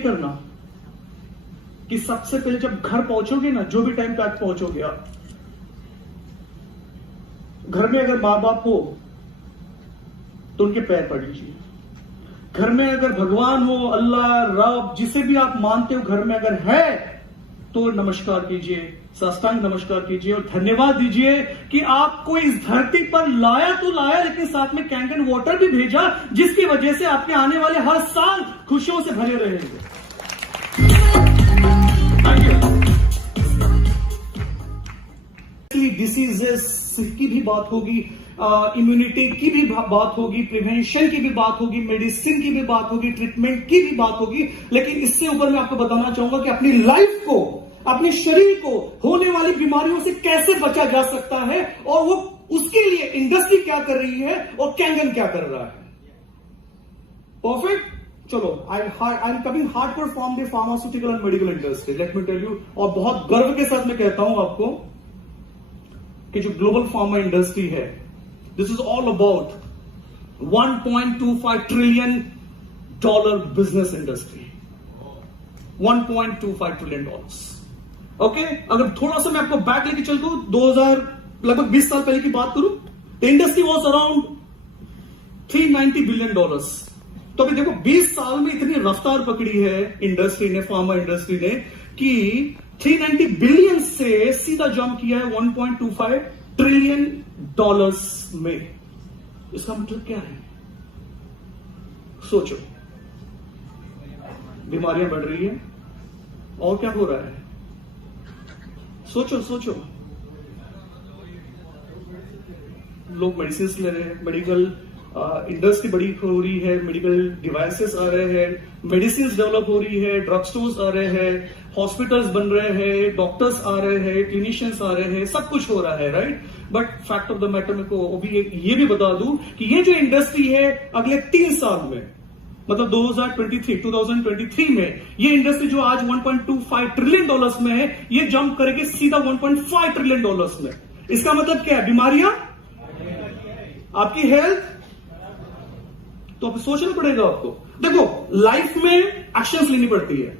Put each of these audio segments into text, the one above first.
करना कि सबसे पहले जब घर पहुंचोगे ना, जो भी टाइम पे आप पहुंचोगे, आप घर में अगर मां बाप हो तो उनके पैर पड़ लीजिए। घर में अगर भगवान हो, अल्लाह, रब, जिसे भी आप मानते हो, घर में अगर है तो नमस्कार कीजिए, साष्टांग नमस्कार कीजिए और धन्यवाद दीजिए कि आपको इस धरती पर लाया तो लाया, लेकिन साथ में कैंगन वाटर भी भेजा, जिसकी वजह से आपके आने वाले हर साल खुशियों से भरे रहेंगे। डिसीजेस की भी बात होगी, इम्यूनिटी की भी बात होगी, प्रिवेंशन की भी बात होगी, मेडिसिन की भी बात होगी, ट्रीटमेंट की भी बात होगी, लेकिन इससे ऊपर मैं आपको बताना चाहूंगा कि अपनी लाइफ को, अपने शरीर को होने वाली बीमारियों से कैसे बचा जा सकता है, और वो उसके लिए इंडस्ट्री क्या कर रही है और कैंगन क्या कर रहा है। परफेक्ट। चलो, I am coming hardcore from the pharmaceutical and medical industry, let me tell you, और बहुत गर्व के साथ मैं कहता हूं आपको कि जो ग्लोबल फार्मा इंडस्ट्री है, this is all about $1.25 trillion business industry, $1.25 trillion. Okay, अगर थोड़ा सा मैं आपको बैक लेके चल दूं, 2000 लगभग 20 साल पहले की बात करूं, the industry was around $390 billion. तो अभी देखो 20 साल में इतनी रफ्तार पकड़ी है इंडस्ट्री ने, फार्मा इंडस्ट्री ने, कि 390 बिलियन से सीधा जंप किया है $1.25 ट्रिलियन में। इसका मतलब क्या है? सोचो, बीमारियां बढ़ रही है और क्या हो रहा है? सोचो, लोग मेडिसिन ले रहे हैं, मेडिकल इंडस्ट्री बड़ी हो रही है, मेडिकल डिवाइसेस आ रहे हैं, मेडिसिन डेवलप हो रही है, ड्रग स्टोर्स आ रहे हैं, हॉस्पिटल्स बन रहे हैं, डॉक्टर्स आ रहे हैं, क्लिनिशियंस आ रहे हैं, सब कुछ हो रहा है, right. But fact of the matter में को अभी ये भी बता दूं कि ये जो इंडस्ट्री है अगले 3 साल में, मतलब 2023 में, ये इंडस्ट्री जो आज $1.25 ट्रिलियन में है, ये जंप करेगी सीधा $1.5 ट्रिलियन में। इसका मतलब क्या है? बीमारियां, आपकी हेल्थ, तो अब सोचना पड़ेगा आपको। देखो, लाइफ में एक्शंस लेनी पड़ती है।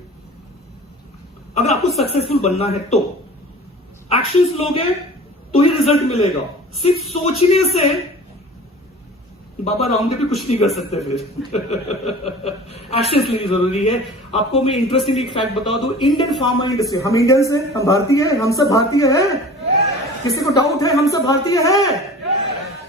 अगर आपको सक्सेसफुल बनना है तो एक्शंस लोगे तो ही रिजल्ट मिलेगा। सिर्फ सोचने से बाबा रामदेव भी कुछ नहीं कर सकते, फिर एक्शंस लेनी जरूरी है। आपको मैं इंटरेस्टिंग एक फैक्ट बता दूं, इंडियन फार्मा इंडस्ट्री, हम इंडियंस हैं, हम भारतीय हैं, हम सब भारतीय हैं, किसी को डाउट है? हम सब भारतीय हैं।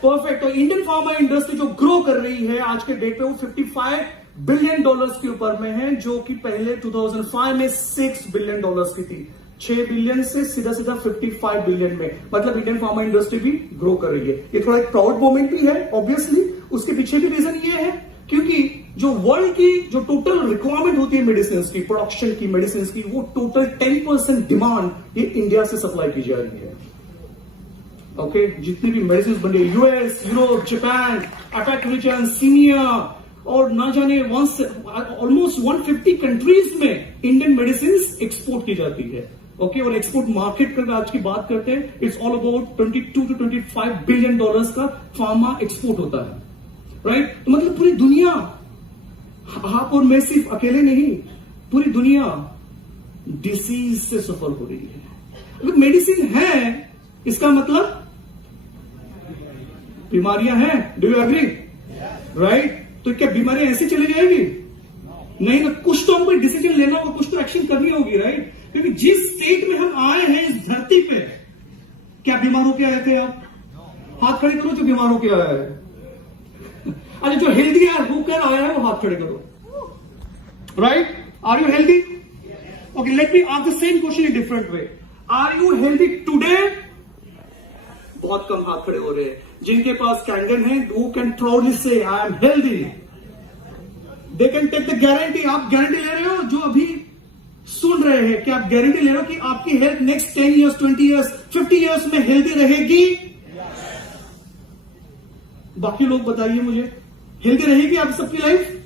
परफेक्ट। तो इंडियन फार्मा इंडस्ट्री जो ग्रो कर रही है आज के डेट पे, वो $55 बिलियन के ऊपर में है, जो कि पहले 2005 में $6 बिलियन की थी। 6 बिलियन से सीधा 55 बिलियन में, मतलब इंडियन फार्मा इंडस्ट्री भी ग्रो कर रही है। ये थोड़ा एक प्राउड मोमेंट भी है ऑब्वियसली। उसके पीछे भी रीजन ये है क्योंकि जो वर्ल्ड की जो टोटल रिक्वायरमेंट होती है मेडिसिन की, प्रोडक्शन की, मेडिसिन की, वो टोटल 10% डिमांड ये इंडिया से सप्लाई की जा रही है। ओके, जितनी भी मेडिसिन बन रही है, US, Europe, Japan, affect region, सीनिया, और ना जाने ऑलमोस्ट 150 कंट्रीज में इंडियन मेडिसिन एक्सपोर्ट की जाती है। ओके, और एक्सपोर्ट मार्केट का आज की बात करते हैं, it's all about $22 to $25 billion का फार्मा एक्सपोर्ट होता है, राइट। तो मतलब पूरी दुनिया, आप और मैं सिर्फ अकेले नहीं, पूरी दुनिया डिसीज से सफर हो रही है। अगर मेडिसिन है, इसका मतलब बीमारियां हैं। Do you agree? राइट। तो क्या बीमारियां ऐसी चली जाएगी? नहीं ना, कुछ तो हमको डिसीजन लेना होगा, कुछ तो एक्शन करनी होगी, राइट। क्योंकि जिस स्टेट में हम आए हैं इस धरती पे, क्या बीमार होके आए थे आप? हाथ खड़े करो जो बीमार होके आया है। अच्छा, जो हेल्दी होकर आया है वो हाथ खड़े करो, right. Are you healthy? Okay, let me ask the same question in different way. Are you healthy today? बहुत कम हाथ खड़े हो रहे हैं। जिनके पास कैंगन है वो can proudly say I am healthy. They can take the guarantee. आप गारंटी ले रहे हो, जो अभी सुन रहे हैं, कि आप गारंटी ले रहे हो कि आपकी health next 10 years, 20 years, 50 years में हेल्दी रहेगी? बाकी लोग बताइए मुझे, हेल्दी रहेगी आप सबकी लाइफ?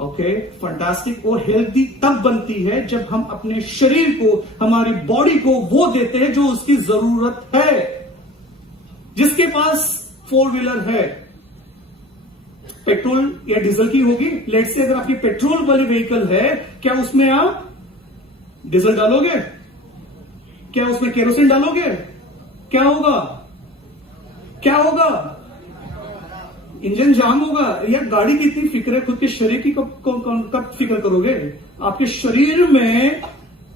Okay, fantastic. और हेल्दी तब बनती है जब हम अपने शरीर को, हमारी बॉडी को वो देते हैं जो उसकी जरूरत है। जिसके पास 4 व्हीलर है, पेट्रोल या डीजल की होगी। लेट से अगर आपकी पेट्रोल वाली व्हीकल है, क्या उसमें आप डीजल डालोगे? क्या उसमें केरोसिन डालोगे? क्या होगा? क्या होगा? इंजन जाम होगा। यार गाड़ी की इतनी फिक्र है, खुद के शरीर की कब फिक्र करोगे? आपके शरीर में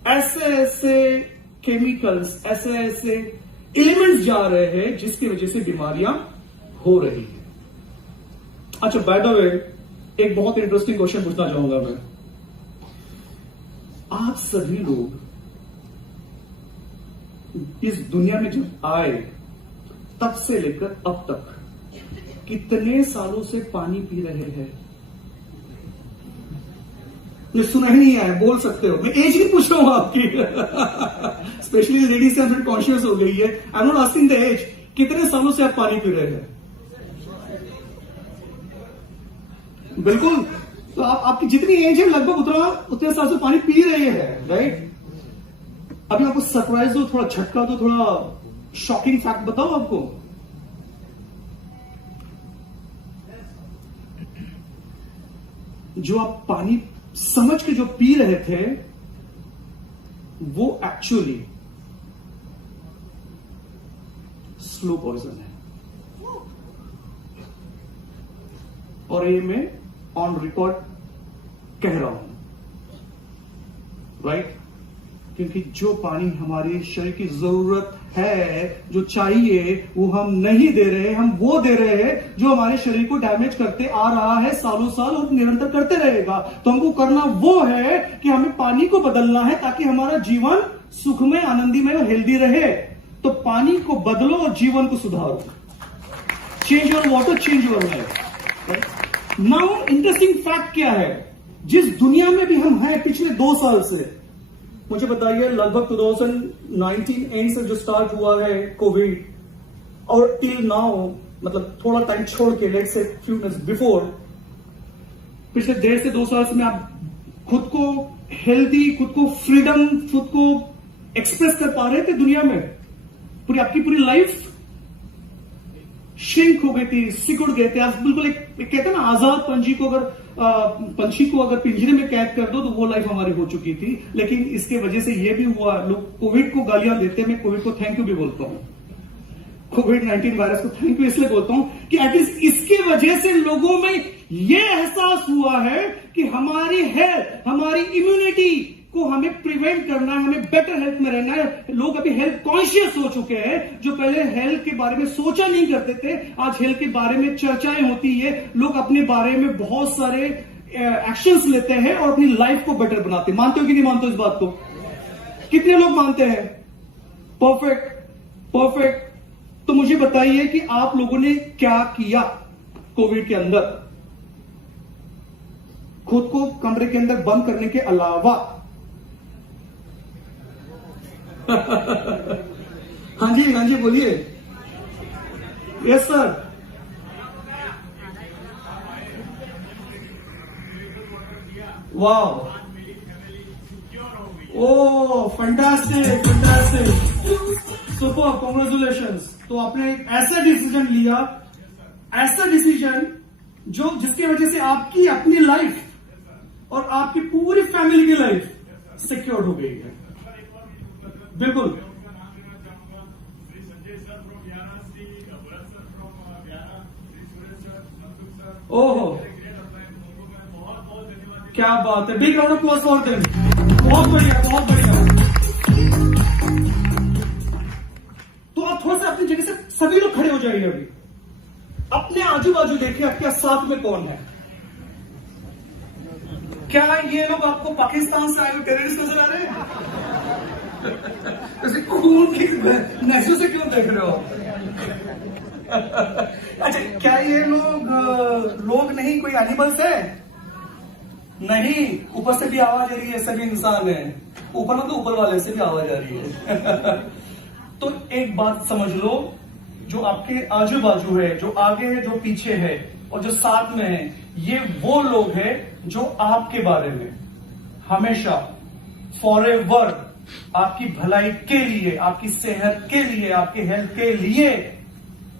ऐसे ऐसे केमिकल्स, ऐसे ऐसे एलिमेंट्स जा रहे हैं जिसकी वजह से बीमारियां हो रही है। अच्छा, बाय द वे एक बहुत इंटरेस्टिंग क्वेश्चन पूछना चाहूंगा मैं। आप सभी लोग इस दुनिया में जब आए तब से लेकर अब तक कितने सालों से पानी पी रहे हैं? ये सुना ही नहीं आया, बोल सकते हो। मैं एज नहीं पूछ रहा हूं आपकी स्पेशली लेडीज से थोड़ी कॉन्शियस हो गई है। I am not asking the age. कितने सालों से आप पानी पी रहे हैं? बिल्कुल। तो आपकी जितनी एज है लगभग उतने साल से पानी पी रहे हैं, राइट? अभी आपको सरप्राइज दो, थोड़ा झटका दो, थोड़ा शॉकिंग फैक्ट बताओ आपको। जो आप पानी समझ के जो पी रहे थे वो एक्चुअली स्लो पॉइजन है। और ये मैं ऑन रिकॉर्ड कह रहा हूं, राइट? क्योंकि जो पानी हमारे शरीर की जरूरत है, जो चाहिए, वो हम नहीं दे रहे, हम वो दे रहे हैं जो हमारे शरीर को डैमेज करते आ रहा है सालों साल और निरंतर करते रहेगा। तो हमको करना वो है कि हमें पानी को बदलना है ताकि हमारा जीवन सुखमय, आनंदीमय और हेल्दी रहे। तो पानी को बदलो और जीवन को सुधारो। Change your water, change your life. Now interesting fact क्या है? जिस दुनिया में भी हम हैं पिछले 2 साल से, मुझे बताइए, लगभग 2019 एंड से जो स्टार्ट हुआ है कोविड, और टिल नाउ, मतलब थोड़ा टाइम छोड़ के, let's say few minutes before, पिछले 1.5 से 2 साल से आप खुद को हेल्दी, खुद को फ्रीडम, खुद को एक्सप्रेस कर पा रहे थे दुनिया में। आपकी पूरी लाइफ श्रिंक हो गई थी, सिकुड़ गए थे आप। बिल्कुल एक कहते हैं ना, आजाद पंछी को अगर पिंजरे में कैद कर दो तो वो लाइफ हमारी हो चुकी थी। लेकिन इसके वजह से ये भी हुआ, लोग कोविड को गालियां देते हैं, मैं कोविड को थैंक यू भी बोलता हूं। कोविड-19 वायरस को थैंक यू इसलिए बोलता हूं कि एटलीस्ट इसके वजह से लोगों में ये एहसास हुआ है कि हमारी हेल्थ, हमारी इम्यूनिटी को हमें प्रिवेंट करना है, हमें बेटर हेल्थ में रहना है। लोग अभी हेल्थ कॉन्शियस हो चुके हैं। जो पहले हेल्थ के बारे में सोचा नहीं करते थे, आज हेल्थ के बारे में चर्चाएं होती है। लोग अपने बारे में बहुत सारे एक्शंस लेते हैं और अपनी लाइफ को बेटर बनाते हैं। मानते हो कि नहीं मानते हो इस बात को? कितने लोग मानते हैं? Perfect, perfect. तो मुझे बताइए कि आप लोगों ने क्या किया कोविड के अंदर? खुद को कमरे के अंदर बंद करने के अलावा हाँ जी बोलिए। Yes sir. Wow, oh fantastic, super, congratulations. तो आपने एक ऐसा डिसीजन लिया, ऐसा डिसीजन जिसकी वजह से आपकी अपनी लाइफ और आपकी पूरी फैमिली की लाइफ सिक्योर हो गई है। बिल्कुल। ओहो, क्या बात है। Big round of applause for them. बहुत बढ़िया, बहुत बढ़िया। तो आप थोड़ा सा अपनी जगह से सभी लोग खड़े हो जाइए। अभी अपने आजू बाजू देखिए, आपके साथ में कौन है? क्या ये लोग आपको पाकिस्तान से आए हुए टेररिस्ट नजर आ रहे हैं? ऐसे खून की नजरों से क्यों देख रहे हो? अच्छा, क्या ये लोग नहीं, कोई एनिमल्स है? नहीं, ऊपर से भी आवाज आ रही है, सभी इंसान है। ऊपर ना तो ऊपर वाले से भी आवाज आ रही है। तो एक बात समझ लो, जो आपके आजू बाजू है, जो आगे है, जो पीछे है और जो साथ में है, ये वो लोग हैं जो आपके बारे में हमेशा फॉरएवर आपकी भलाई के लिए, आपकी सेहत के लिए, आपके हेल्थ के लिए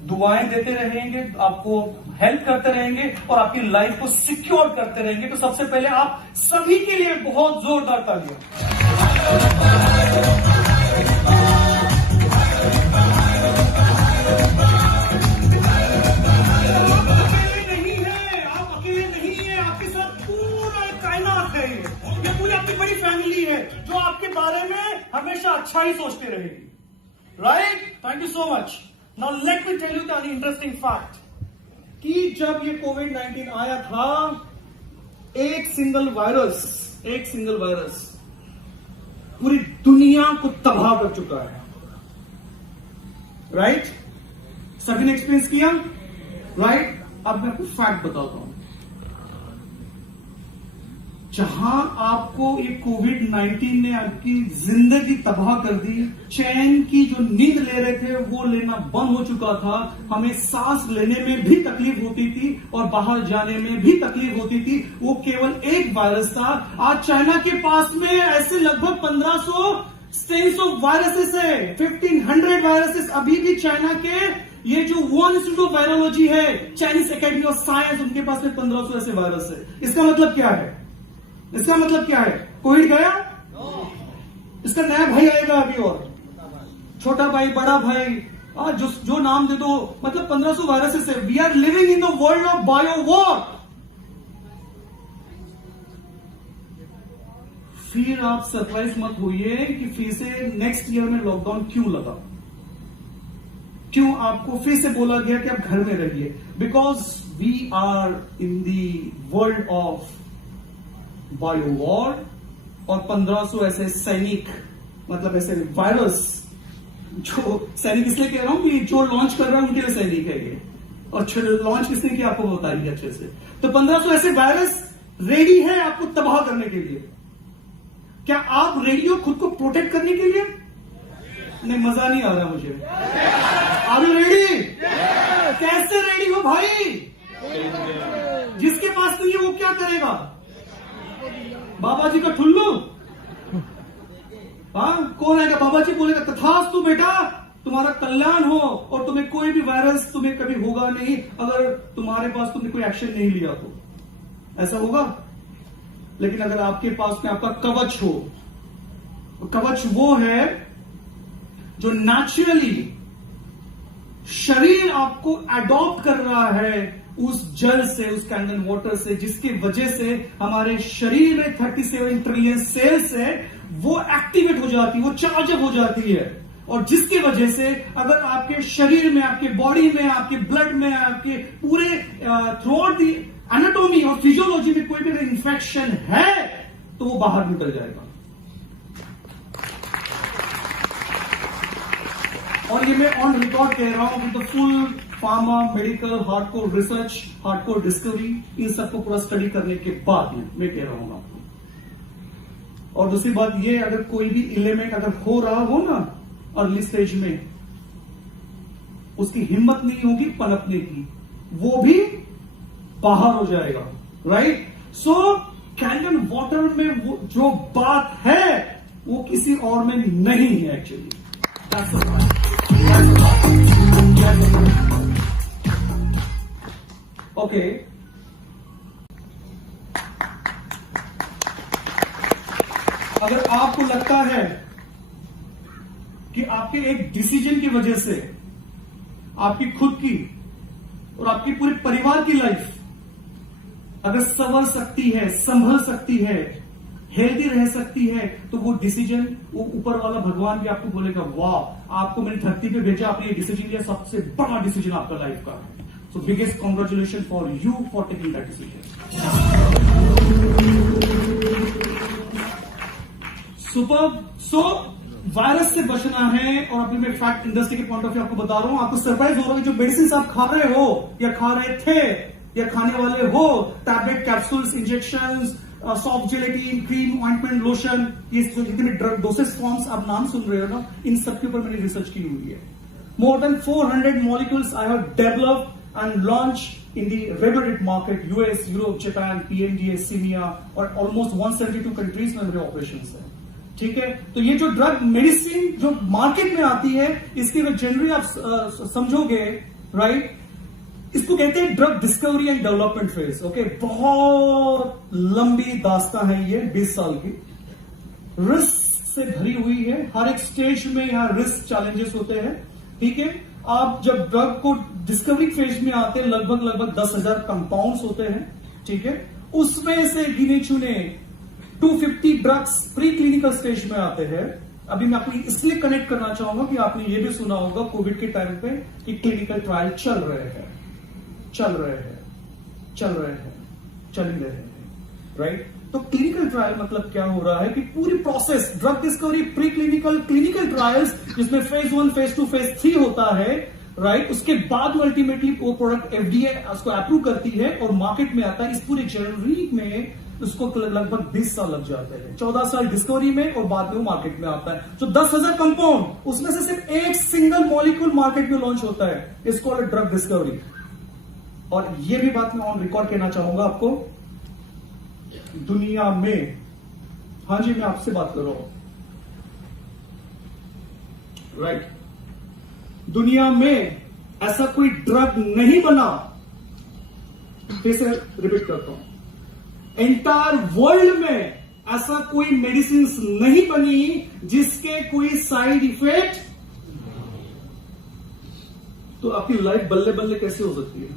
दुआएं देते रहेंगे, आपको हेल्प करते रहेंगे और आपकी लाइफ को सिक्योर करते रहेंगे। तो सबसे पहले आप सभी के लिए बहुत जोरदार तालियां। जो आपके बारे में हमेशा अच्छा ही सोचते रहेगी। Right? Thank you so much. Now let me tell you the interesting fact कि जब ये कोविड-19 आया था, एक सिंगल वायरस पूरी दुनिया को तबाह कर चुका है। राइट? सभी ने एक्सपीरियंस किया। राइट? अब मैं आपको फैक्ट बताता हूं। जहां आपको ये कोविड-19 ने आपकी जिंदगी तबाह कर दी, चैन की जो नींद ले रहे थे वो लेना बंद हो चुका था, हमें सांस लेने में भी तकलीफ होती थी और बाहर जाने में भी तकलीफ होती थी, वो केवल एक वायरस था। आज चाइना के पास में ऐसे लगभग 1500 स्ट्रेन्स ऑफ वायरसेस है, 1500 वायरसेस अभी भी चाइना के, ये जो वर्ल्ड इंस्टीट्यूट ऑफ वायरोलॉजी है, चाइनीज एकेडमी ऑफ साइंस, उनके पास में 1500 ऐसे वायरस है। इसका मतलब क्या है? कोविड गया? इसका नया भाई आएगा अभी, और छोटा भाई, बड़ा भाई, जो नाम दे दो, मतलब 1500 वायरसेस है। We are living in the world of bio war. फिर आप सरप्राइज मत होइए कि फिर से नेक्स्ट ईयर में लॉकडाउन क्यों लगा, क्यों आपको फिर से बोला गया कि आप घर में रहिए। Because we are in the world of bio war, और 1500 ऐसे सैनिक, मतलब ऐसे वायरस, जो सैनिक इसलिए कह रहा हूं कि जो लॉन्च कर रहा है उनके लिए सैनिक है ये, और लॉन्च किसने किया आपको बताइए अच्छे से। तो 1500 ऐसे वायरस रेडी है आपको तबाह करने के लिए। क्या आप रेडी हो खुद को प्रोटेक्ट करने के लिए? नहीं, मजा नहीं आ रहा मुझे। Are you ready? कैसे रेडी हो भाई? जिसके पास नहीं है वो क्या करेगा? बाबा जी का ठुल्लू? कौन आएगा? बाबा जी बोलेगा तथास्तु बेटा, तुम्हारा कल्याण हो और तुम्हें कोई भी वायरस तुम्हें कभी होगा नहीं अगर तुम्हारे पास तुमने कोई एक्शन नहीं लिया तो। ऐसा होगा? लेकिन अगर आपके पास में आपका कवच हो, तो कवच वो है जो नेचुरली शरीर आपको अडॉप्ट कर रहा है उस जल से, उस कैंडल वाटर से, जिसकी वजह से हमारे शरीर में 37 ट्रिलियन सेल्स है, वो एक्टिवेट हो जाती है, वो चार्ज अप हो जाती है, और जिसकी वजह से अगर आपके शरीर में, आपके बॉडी में, आपके ब्लड में, आपके पूरे थ्रू आउट दी एनाटॉमी और फिजियोलॉजी में कोई भी इन्फेक्शन है तो वो बाहर निकल जाएगा। और ये मैं ऑन रिकॉर्ड कह रहा हूं कि the full pharma, medical, hardcore research, hardcore discovery, इन सबको पूरा स्टडी करने के बाद मैं कह रहा हूं आपको। और दूसरी बात ये, अगर कोई भी एलिमेंट अगर हो रहा हो ना अर्ली स्टेज में, उसकी हिम्मत नहीं होगी पनपने की, वो भी बाहर हो जाएगा। राइट? सो कैंडल वाटर में वो जो बात है वो किसी और में नहीं है एक्चुअली। ओके, अगर आपको लगता है कि आपके एक डिसीजन की वजह से आपकी खुद की और आपकी पूरे परिवार की लाइफ अगर संवर सकती है, संभल सकती है, हेल्दी रह सकती है, तो वो डिसीजन, वो ऊपर वाला भगवान भी आपको बोलेगा वाह, आपको मैंने धरती पे भेजा, आपने ये डिसीजन लिया, सबसे बड़ा डिसीजन आपका लाइफ का है। So biggest congratulations for you for taking that decision. Superb. So virus से बचना है, और अभी मैं फैक्ट इंडस्ट्री के पॉइंट ऑफ व्यू आपको बता रहा हूं, आपको सरप्राइज हो रहा है कि जो मेडिसिन आप खा रहे हो या खा रहे थे या खाने वाले हो, tablet, capsules, injections, soft gelatin, cream, ointment, lotion, ये जितने ड्रग डोसेज फॉर्म्स आप नाम सुन रहे हो ना, इन सबके ऊपर मैंने रिसर्च की हुई है। More than 400 molecules I have developed and launched in the regulated market, US, Europe, Japan, PMDA, CEMEA, और almost 172 countries में मेरे operations हैं। ठीक है? तो ये जो ड्रग मेडिसिन जो मार्केट में आती है, इसकी अगर जनरली आप समझोगे, राइट? इसको कहते हैं drug discovery and development phase. Okay, बहुत लंबी दास्तान है ये, 20 साल की, रिस्क से भरी हुई है। हर एक स्टेज में यहां रिस्क चैलेंजेस होते हैं। ठीक है, आप जब ड्रग को डिस्कवरी फेज में आते हैं, लगभग 10,000 कंपाउंड्स होते हैं। ठीक है, उसमें से गिने चुने 250 ड्रग्स प्री क्लिनिकल स्टेज में आते हैं। अभी मैं आपको इसलिए कनेक्ट करना चाहूंगा कि आपने ये भी सुना होगा कोविड के टाइम पे कि क्लिनिकल ट्रायल चल रहे हैं, चल ही रहे हैं, राइट? तो क्लिनिकल ट्रायल मतलब क्या हो रहा है कि पूरी process, drug discovery, pre clinical, clinical trials, जिसमें फेज 1, फेज 2, फेज 3 होता है, राइट? उसके बाद अल्टीमेटली वो प्रोडक्ट FDA उसको अप्रूव करती है और मार्केट में आता है। इस पूरे जर्नी में उसको लगभग 20 साल लग जाते हैं, 14 साल डिस्कवरी में और बाद में वो मार्केट में आता है। तो 10,000 कंपाउंड, उसमें से सिर्फ एक सिंगल मॉलिक्यूल मार्केट में लॉन्च होता है, इसको ड्रग डिस्कवरी। और ये भी बात मैं ऑन रिकॉर्ड कहना चाहूंगा आपको, दुनिया में, हाँ जी, मैं आपसे बात कर रहा हूं, राइट? दुनिया में ऐसा कोई ड्रग नहीं बना, फिर से रिपीट करता हूं, एंटायर वर्ल्ड में ऐसा कोई मेडिसिन नहीं बनी जिसके कोई साइड इफेक्ट। तो आपकी लाइफ बल्ले बल्ले कैसे हो सकती है,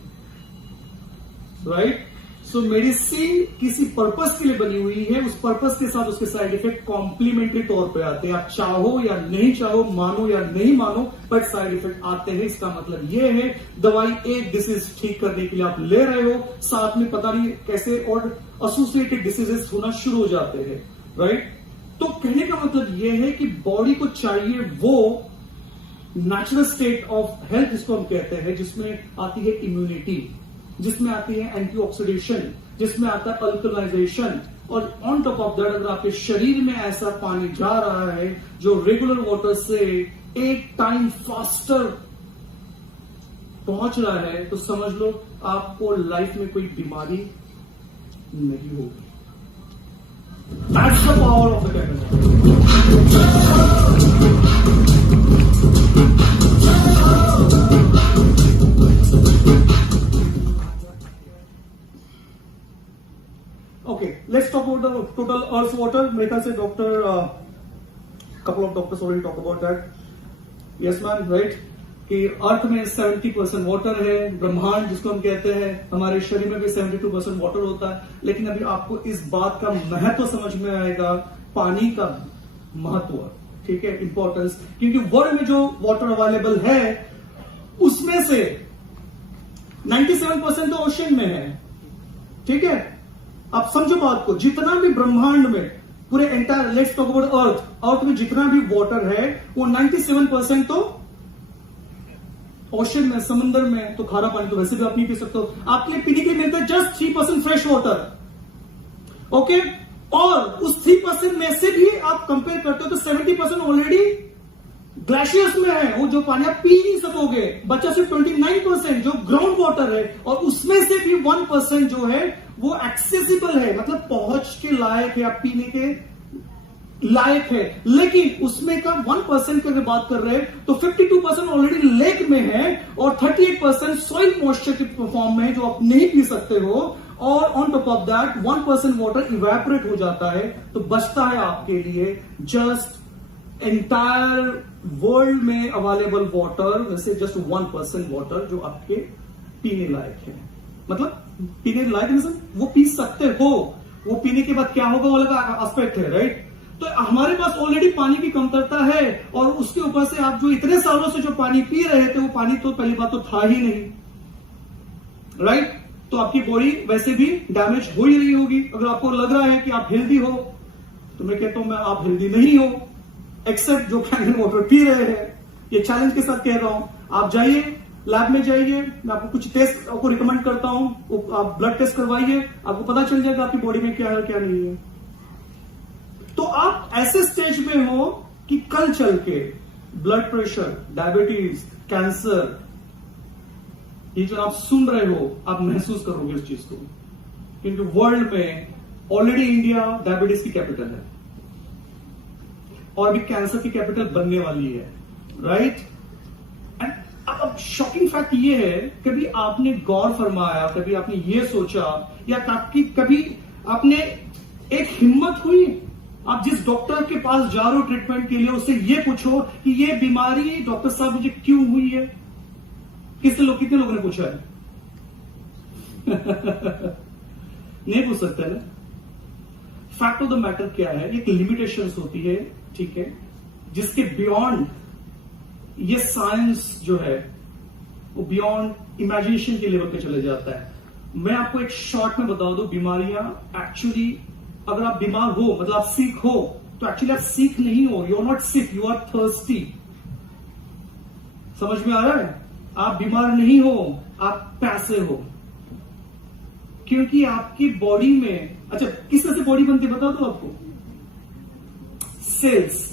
राइट? सो मेडिसिन किसी पर्पस के लिए बनी हुई है, उस पर्पस के साथ उसके साइड इफेक्ट कॉम्प्लीमेंट्री तौर पे आते हैं। आप चाहो या नहीं चाहो, मानो या नहीं मानो, बट साइड इफेक्ट आते हैं। इसका मतलब यह है दवाई एक डिसीज ठीक करने के लिए आप ले रहे हो, साथ में पता नहीं कैसे और एसोसिएटेड डिसीजेस होना शुरू हो जाते हैं, राइट? तो कहने का मतलब यह है कि बॉडी को चाहिए वो नेचुरल स्टेट ऑफ हेल्थ, जिसको हम कहते हैं, जिसमें आती है इम्यूनिटी, जिसमें आती है एंटीऑक्सीडेशन, जिसमें आता है अल्कलाइजेशन, और ऑन टॉप ऑफ दैट अगर आपके शरीर में ऐसा पानी जा रहा है जो रेगुलर वाटर से 8 टाइम फास्टर पहुंच रहा है, तो समझ लो आपको लाइफ में कोई बीमारी नहीं होगी। That's the power of the technology. Okay, let's talk about the total Earth's water. मेरे ख्याल से couple of doctors already talk about that. Yes, man, right? कि अर्थ में 70% वाटर है, ब्रह्मांड जिसको हम कहते हैं, हमारे शरीर में भी 72% वाटर होता है। लेकिन अभी आपको इस बात का महत्व समझ में आएगा, पानी का महत्व, ठीक है, इंपॉर्टेंस, क्योंकि वर्ल्ड में जो वाटर अवेलेबल है उसमें से 97% तो ओशन में है। ठीक है, आप समझो बात को, जितना भी ब्रह्मांड में पूरे entire, let's talk about earth में जितना भी वाटर है वो 97% तो ओशन में, समुद्र में। तो खारा पानी तो वैसे भी आप नहीं पी सकते हो, आपके लिए पीने के लिए मिलता है जस्ट 3% फ्रेश वाटर। ओके, और उस 3% में से भी आप कंपेयर करते हो तो 70% ऑलरेडी ग्लेशियर्स में है, वो जो पानी आप पी नहीं सकोगे। बचा सिर्फ 29% जो ग्राउंड वाटर है, और उसमें से भी 1% जो है वो एक्सेसिबल है, मतलब पहुंच के लायक है, आप पीने के लायक है। लेकिन उसमें का 1% की अगर बात कर रहे हैं तो 52% ऑलरेडी लेक में है और 38% सॉइल मॉइस्चर के फॉर्म में है जो आप नहीं पी सकते हो। और on top of that 1% water evaporate हो जाता है, तो बचता है आपके लिए जस्ट एंटायर वर्ल्ड में अवेलेबल वाटर वैसे जस्ट 1% वाटर जो आपके पीने लायक है। मतलब पीने लायक मतलब वो पी सकते हो, वो पीने के बाद क्या होगा वो अलग एस्पेक्ट है, राइट? तो हमारे पास ऑलरेडी पानी की कमतरता है, और उसके ऊपर से आप जो इतने सालों से जो पानी पी रहे थे वो पानी तो पहली बात तो था ही नहीं, राइट? तो आपकी बॉडी वैसे भी डैमेज हो ही रही होगी। अगर आपको लग रहा है कि आप हेल्दी हो, तो मैं कहता हूं मैं आप हेल्दी नहीं हो, एक्सेप्ट जो कैन वाटर पी रहे हैं। ये चैलेंज के साथ कह रहा हूं, आप जाइए लैब में जाइए, मैं आपको कुछ टेस्ट आपको रिकमेंड करता हूं, आप ब्लड टेस्ट करवाइए, आपको पता चल जाएगा आपकी बॉडी में क्या है क्या नहीं है। तो आप ऐसे स्टेज में हो कि कल चल के ब्लड प्रेशर, डायबिटीज, कैंसर, ये जो आप सुन रहे हो आप महसूस करोगे इस चीज को, क्योंकि वर्ल्ड में ऑलरेडी इंडिया डायबिटीज की कैपिटल है और भी कैंसर की कैपिटल बनने वाली है, राइट? एंड अब शॉकिंग फैक्ट ये है, कभी आपने गौर फरमाया, कभी आपने ये सोचा, या कभी आपने एक हिम्मत हुई, आप जिस डॉक्टर के पास जा रहे हो ट्रीटमेंट के लिए, उससे ये पूछो कि ये बीमारी डॉक्टर साहब मुझे क्यों हुई है? कितने लोगों ने पूछा है? नहीं पूछ सकते ना। फैक्ट ऑफ द मैटर क्या है, एक लिमिटेशंस होती है, ठीक है, जिसके बियॉन्ड ये साइंस जो है वो बियॉन्ड इमेजिनेशन के लेवल पे चले जाता है। मैं आपको एक शॉर्ट में बता दूं, बीमारियां एक्चुअली, अगर आप बीमार हो मतलब आप सिक हो, तो एक्चुअली आप सिक नहीं हो, you are not sick, you are thirsty. समझ में आ रहा है? आप बीमार नहीं हो, आप पैसे हो, क्योंकि आपकी बॉडी में, अच्छा किस तरह से बॉडी बनती है बता दो आपको, सेल्स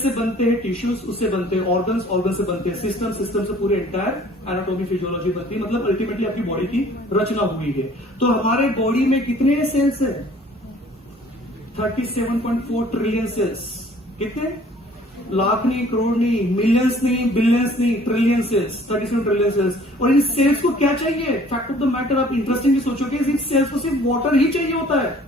से बनते हैं टिश्यूज, उससे बनते हैं ऑर्गन्स से बनते हैं सिस्टम से पूरे एंटायर एनाटॉमी फिजियोलॉजी बनती है। मतलब अल्टीमेटली आपकी बॉडी की रचना हुई है। तो हमारे बॉडी में कितने सेल्स है? 37.4 ट्रिलियन सेल्स। कितने? लाख नहीं, करोड़ नहीं, मिलियंस नहीं, बिलियंस नहीं, ट्रिलियन सेल्स, 37 ट्रिलियन सेल्स। और इन सेल्स को क्या चाहिए? फैक्ट ऑफ द मैटर, आप इंटरेस्टिंगली सोचोगे, इस सेल्स को सिर्फ वाटर ही चाहिए होता है।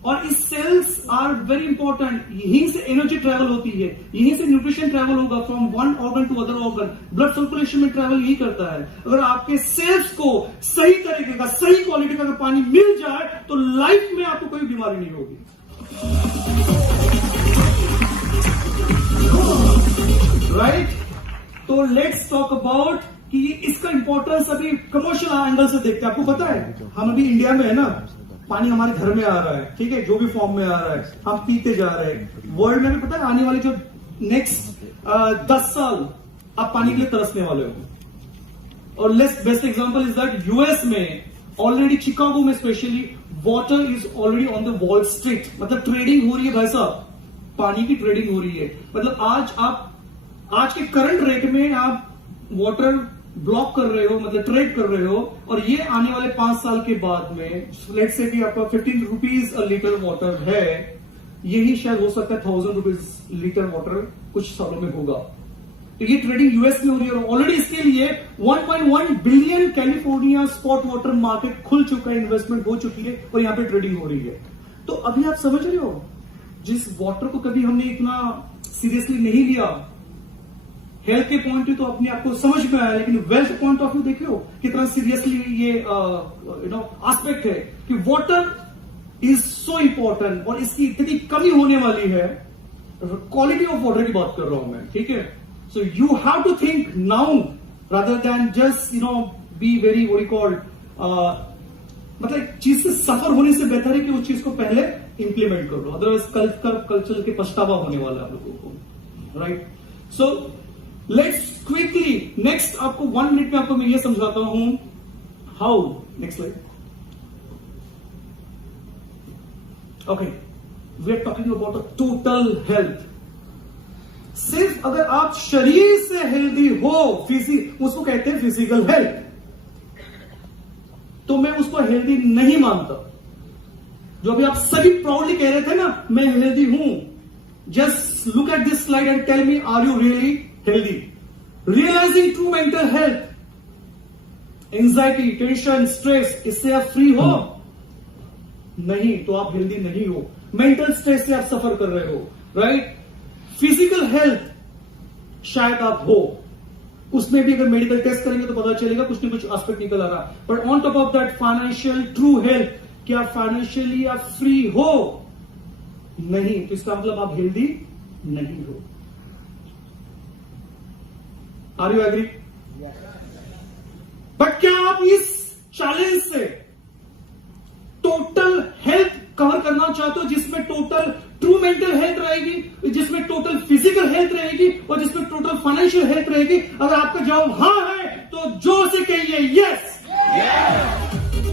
और इस सेल्स आर वेरी इंपॉर्टेंट, यहीं से एनर्जी ट्रेवल होती है, यहीं से न्यूट्रिशन ट्रेवल होगा from one organ to other organ, blood circulation में ट्रेवल यही करता है। अगर आपके सेल्स को सही तरीके का, सही क्वालिटी का अगर पानी मिल जाए, तो लाइफ में आपको कोई बीमारी नहीं होगी। राइट? तो लेट्स टॉक अबाउट कि इसका इंपॉर्टेंस अभी कमर्शियल एंगल से देखते हैं। आपको पता है, हम अभी इंडिया में है ना, पानी हमारे घर में आ रहा है, ठीक है, जो भी फॉर्म में आ रहा है, हम पीते जा रहे हैं। वर्ल्ड में भी पता है, आने वाले जो नेक्स्ट 10 साल आप पानी के लिए तरसने वाले हो। और best example is that US में ऑलरेडी, शिकागो में specially, water is already on the wall street. मतलब ट्रेडिंग हो रही है भाई साहब, पानी की ट्रेडिंग हो रही है। मतलब आज के करंट रेट में आप वाटर ब्लॉक कर रहे हो, मतलब ट्रेड कर रहे हो, और ये आने वाले 5 साल के बाद में, लेट्स से कि आपका 15 रुपीज अ लीटर वाटर है, यही शायद हो सकता है 1000 रुपीज लीटर वाटर कुछ सालों में होगा। तो ये ट्रेडिंग यूएस में हो रही है, और ऑलरेडी इसके लिए 1.1 billion California spot water market खुल चुका है, इन्वेस्टमेंट हो चुकी है, और यहां पे ट्रेडिंग हो रही है। तो अभी आप समझ रहे हो, जिस वाटर को कभी हमने इतना सीरियसली नहीं लिया, हेल्थ के पॉइंट व्यू तो अपने आप को समझ में आया, लेकिन वेल्थ पॉइंट ऑफ व्यू देखियो कितना सीरियसली ये एस्पेक्ट है कि वाटर इज सो इंपॉर्टेंट, और इसकी इतनी कमी होने वाली है। क्वालिटी ऑफ वाटर की बात कर रहा हूं मैं, ठीक है। So you have to think now rather than just be very what you called, मतलब चीज से सफर होने से बेहतर है कि उस चीज को पहले इंप्लीमेंट कर लो, अदरवाइज कल चल के पछतावा होने वाला है आप लोगों को। Right? So let's quickly next, आपको 1 मिनट में आपको मैं ये समझाता हूं how. Next slide. Okay, we are talking about a total health. सिर्फ अगर आप शरीर से हेल्दी हो, उसको कहते हैं फिजिकल हेल्थ, तो मैं उसको हेल्दी नहीं मानता। जो अभी आप सभी प्राउडली कह रहे थे ना, मैं हेल्दी हूं, just look at this slide and tell me, are you really healthy? Realizing true mental health, anxiety, tension, stress, इससे आप फ्री हो? नहीं, तो आप हेल्दी नहीं हो। मेंटल स्ट्रेस से आप सफर कर रहे हो, राइट? फिजिकल हेल्थ शायद आप हो, उसमें भी अगर मेडिकल टेस्ट करेंगे तो पता चलेगा कुछ न कुछ एस्पेक्ट निकल आ रहा। But on top of that, financial true health, क्या फाइनेंशियली आप फ्री हो? नहीं, तो इसका मतलब आप हेल्दी नहीं हो। Are you agree? बट क्या आप इस चैलेंज से टोटल हेल्थ कवर करना चाहते हो, जिसमें टोटल ट्रू मेंटल हेल्थ रहेगी, जिसमें टोटल फिजिकल हेल्थ रहेगी, और जिसमें टोटल फाइनेंशियल हेल्थ रहेगी? अगर आपका जवाब हाँ है तो जोर से कहिए यस।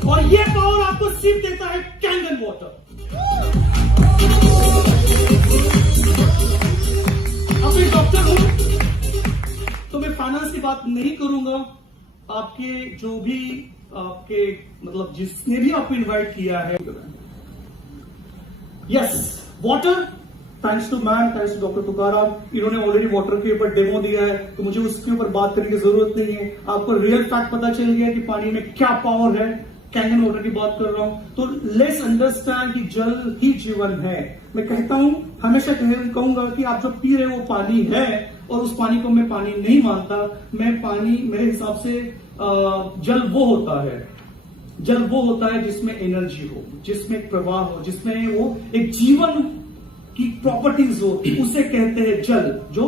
और ये पावर आपको सिर्फ देता है कैंडन वाटर। अब मैं डॉक्टर हूं तो मैं फाइनेंस की बात नहीं करूंगा। आपके जो भी आपके मतलब जिसने भी आपको इनवाइट किया है, yes, water thanks to man, thanks to doctor Tukaram, इन्होंने ऑलरेडी वाटर के ऊपर डेमो दिया है, तो मुझे उसके ऊपर बात करने की जरूरत नहीं है। आपको रियल फैक्ट पता चल गया कि पानी में क्या पावर है। कैंगन वाटर की बात कर रहा हूं, तो लेट्स अंडरस्टैंड कि जल ही जीवन है। मैं कहता हूं, हमेशा कहूंगा कि आप जो पी रहे हो वो पानी है, और उस पानी को मैं पानी नहीं मानता। मैं पानी, मेरे हिसाब से जल वो होता है जिसमें एनर्जी हो, जिसमें प्रवाह हो, जिसमें वो एक जीवन की प्रॉपर्टीज हो, उसे कहते हैं जल, जो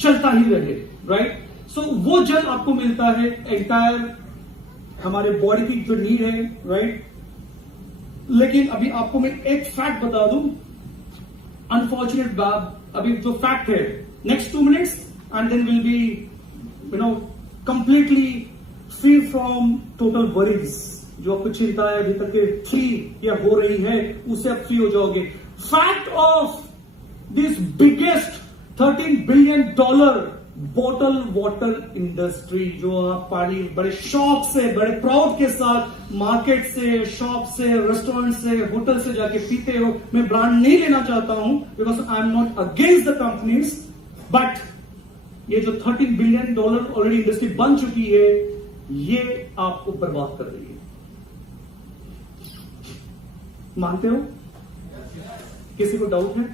चलता ही रहे, राइट। सो वो जल आपको मिलता है एंटायर हमारे बॉडी की जो नीड है, राइट। लेकिन अभी आपको मैं एक फैक्ट बता दूं, अनफॉर्चुनेट बात, अभी जो फैक्ट है, next 2 minutes and then will be completely free from total worries. जो आपको चिंता है अभी तक के फ्री या हो रही है, उससे आप फ्री हो जाओगे। Fact of this biggest $13 billion bottle water industry, जो आप पानी बड़े शौक से, बड़े प्राउड के साथ मार्केट से, शॉप से, रेस्टोरेंट से, होटल से जाके पीते हो। मैं ब्रांड नहीं लेना चाहता हूं, because I am not against the companies, but ये जो $13 बिलियन ऑलरेडी इंडस्ट्री बन चुकी है, ये आपको बर्बाद कर रही है। मानते हो? किसी को डाउट है?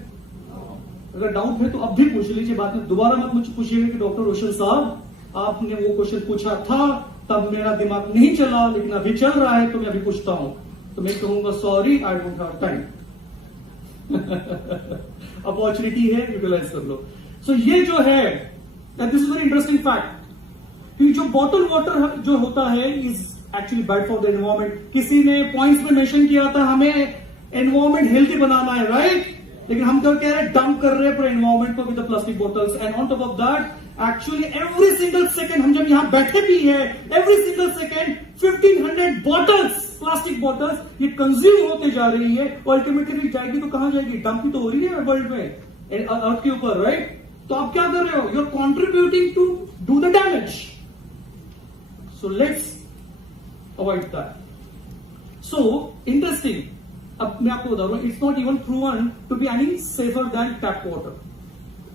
अगर डाउट है तो अब भी पूछ लीजिए, बाद में दोबारा मत मुझे पूछिएगा कि डॉक्टर रोशन साहब आपने वो क्वेश्चन पूछा था, तब मेरा दिमाग नहीं चला, लेकिन अभी चल रहा है तो मैं अभी पूछता हूं। तो मैं कहूंगा sorry, I don't have time. Opportunity है, यूटिलाइज कर लो। सो ये जो है, this is very interesting fact कि जो बॉटल वाटर जो होता है is actually bad for the environment. किसी ने पॉइंट्स में मेंशन किया था हमें एनवायरमेंट हेल्थी बनाना है, राइट। लेकिन हम तो कह रहे हैं डंप कर रहे हैं पूरे एनवायरमेंट को with the plastic bottles, and on top of that actually every single second, हम जब यहां बैठे भी है, every single second 1500 bottles, plastic bottles ये कंज्यूम होते जा रही है, और अल्टीमेटली जाएगी तो कहां जाएगी? डंप ही तो हो रही है वर्ल्ड में, अर्थ के ऊपर, राइट। तो आप क्या कर रहे हो? You are contributing to do the damage. So let's avoid that. So interesting, अब मैं आपको बता रहा हूं, it's not even proven to be any safer than tap water.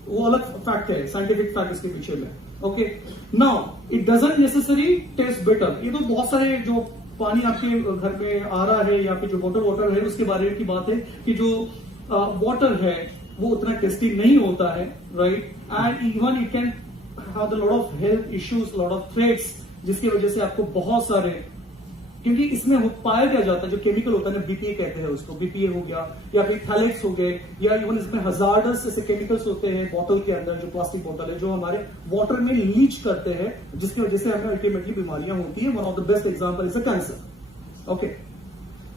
वो अलग फैक्ट है, साइंटिफिक फैक्ट इसके पीछे में। Okay, now it doesn't necessary taste better. ये तो बहुत सारे जो पानी आपके घर में आ रहा है या फिर जो बॉटल वाटर है उसके बारे की बात है कि जो वाटर है वो उतना टेस्टी नहीं होता है, right. And even it can have lot of health issues, lot of threats, जिसकी वजह से आपको बहुत सारे, क्योंकि इसमें पाया क्या जाता है जो केमिकल होता है ना, बीपीए कहते हैं उसको, बीपीए हो गया या फिर थैलेट्स हो गए, या इवन इसमें हजार्डस ऐसे केमिकल्स होते हैं बॉटल के अंदर, जो प्लास्टिक बॉटल है, जो हमारे वाटर में लीच करते हैं, जिसकी वजह से हमें अल्टीमेटली बीमारियां होती है। One of the best example is a cancer. Okay,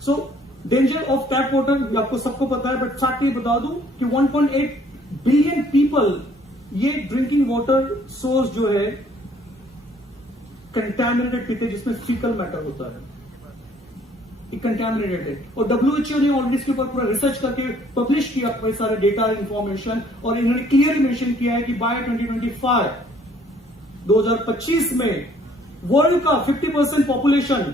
so danger of tap water आपको सबको पता है, बट फैक्ट ये बता दूं कि 1.8 बिलियन पीपल ये ड्रिंकिंग वाटर सोर्स जो है कंटैमिनेटेड पीते, जिसमें फीकल मैटर होता है, कंटैमिनेटेड है। और WHO ने ऑलरेडी इसके ऊपर पूरा रिसर्च करके पब्लिश किया कई सारे डेटा इंफॉर्मेशन, और इन्होंने क्लियरली मेंशन किया है कि बाय 2025 में वर्ल्ड का 50% पॉपुलेशन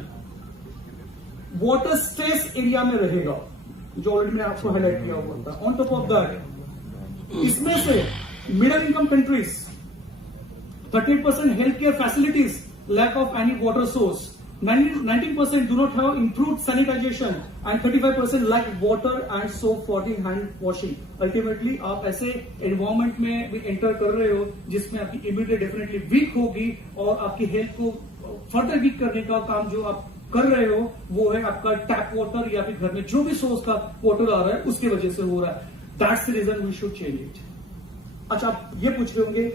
वाटर स्ट्रेस एरिया में रहेगा, जो ऑलरेडी मैंने आपको हाईलाइट किया हुआ था। ऑन टॉप ऑफ दैट, इसमें से middle income countries 38% health care facilities, lack of any water source, 19% do not have improved sanitation, and 35% lack water and soap for the hand washing. Ultimately आप ऐसे environment में भी enter कर रहे हो जिसमें आपकी immunity definitely weak होगी, और आपकी health को further weak करने का काम जो आप कर रहे हो वो है आपका टैप वाटर, या फिर घर में जो भी सोर्स का वाटर आ रहा है उसकी वजह से हो रहा है। That's the reason we should change it. अच्छा, आप ये पूछ रहे होंगे,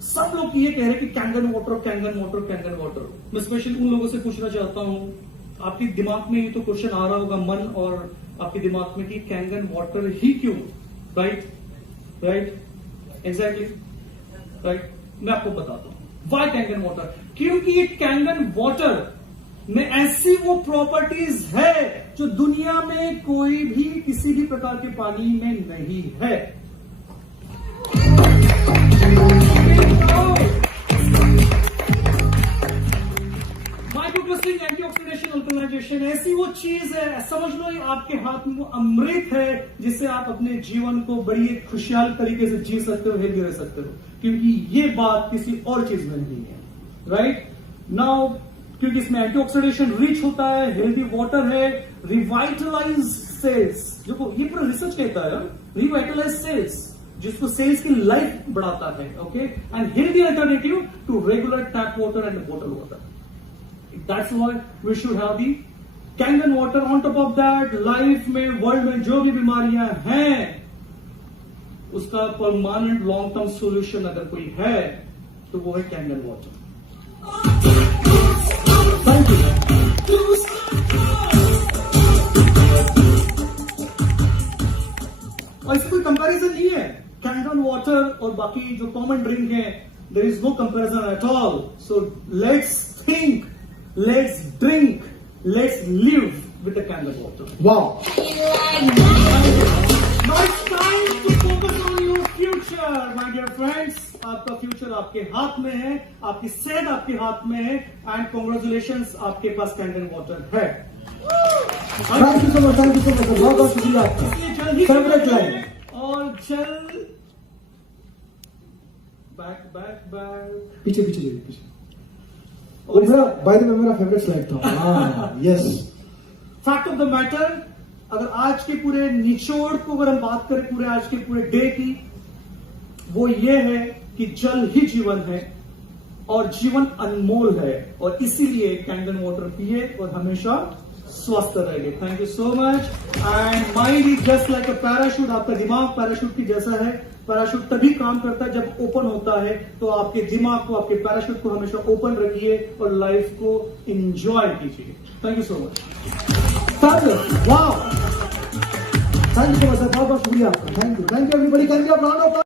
सब लोग ये कह रहे हैं कि Kangen water, Kangen water, Kangen water. मैं स्पेशली उन लोगों से पूछना चाहता हूं, आपके दिमाग में ये तो क्वेश्चन आ रहा होगा, मन और आपके दिमाग में, कि कैंगन वाटर ही क्यों? Right, exactly, right. मैं आपको बताता हूं व्हाई कैंगन वाटर। क्योंकि ये कैंगन वाटर में ऐसी वो प्रॉपर्टीज है जो दुनिया में कोई भी किसी भी प्रकार के पानी में नहीं है। फोकसिंग एंटीऑक्सीडेशन अल्कलाइजेशन ऐसी वो चीज है, समझ लो ये आपके हाथ में वो अमृत है जिससे आप अपने जीवन को बड़ी एक खुशहाल तरीके से जी सकते हो, हेल्दी रह सकते हो, क्योंकि ये बात किसी और चीज में नहीं है। राइट नाउ क्योंकि इसमें एंटीऑक्सीडेशन रिच होता है, हेल्दी वाटर है, रिवाइटलाइज सेल्स, देखो ये पूरा रिसर्च कहता है, रिवाइटलाइज सेल्स जिसको सेल्स की लाइफ बढ़ाता है, okay, and healthy alternative to regular tap water and bottle water. That's why we should have the Kangen water. On top of that, life में वर्ल्ड में जो भी बीमारियां हैं उसका परमानेंट लॉन्ग टर्म सोल्यूशन अगर कोई है तो वो है कैंगन वाटर। Thank you. और इससे कोई कंपैरिजन नहीं है, कैंगन वाटर और बाकी जो कॉमन ड्रिंक है, there is no comparison at all. So let's think, let's drink, let's live with the Kangen water. वाह, Now it's time to focus on your future, my dear friends. आपका future आपके हाथ में है, आपकी सेहत आपके हाथ में है, एंड कॉन्ग्रेचुलेशंस, आपके पास कैंगन वाटर है। Thank you so much, thank you so much, बहुत बहुत शुक्रिया आपका। इसलिए जल्द ही फेवरेट लाइन और जल्द बैक पीछे पीछे जाइए, पीछे। और मेरा बाय द वे मेरा फेवरेट स्लाइड था। हाँ, yes. Fact of the matter, अगर आज के पूरे निचोड़ को अगर हम बात करें पूरे आज के पूरे डे की, वो ये है कि जल ही जीवन है और जीवन अनमोल है, और इसीलिए कैंगन वाटर पिए और हमेशा स्वस्थ रहेंगे। Thank you so much. And mind is just like a parachute, आपका दिमाग पैराशूट की जैसा है। पैराशूट तभी काम करता है जब ओपन होता है, तो आपके दिमाग को, आपके पैराशूट को हमेशा ओपन रखिए और लाइफ को एंजॉय कीजिए। Thank you so much. वाह, थैंक यू सो मच, बहुत बहुत शुक्रिया आपका। Thank you everybody. Can we have round of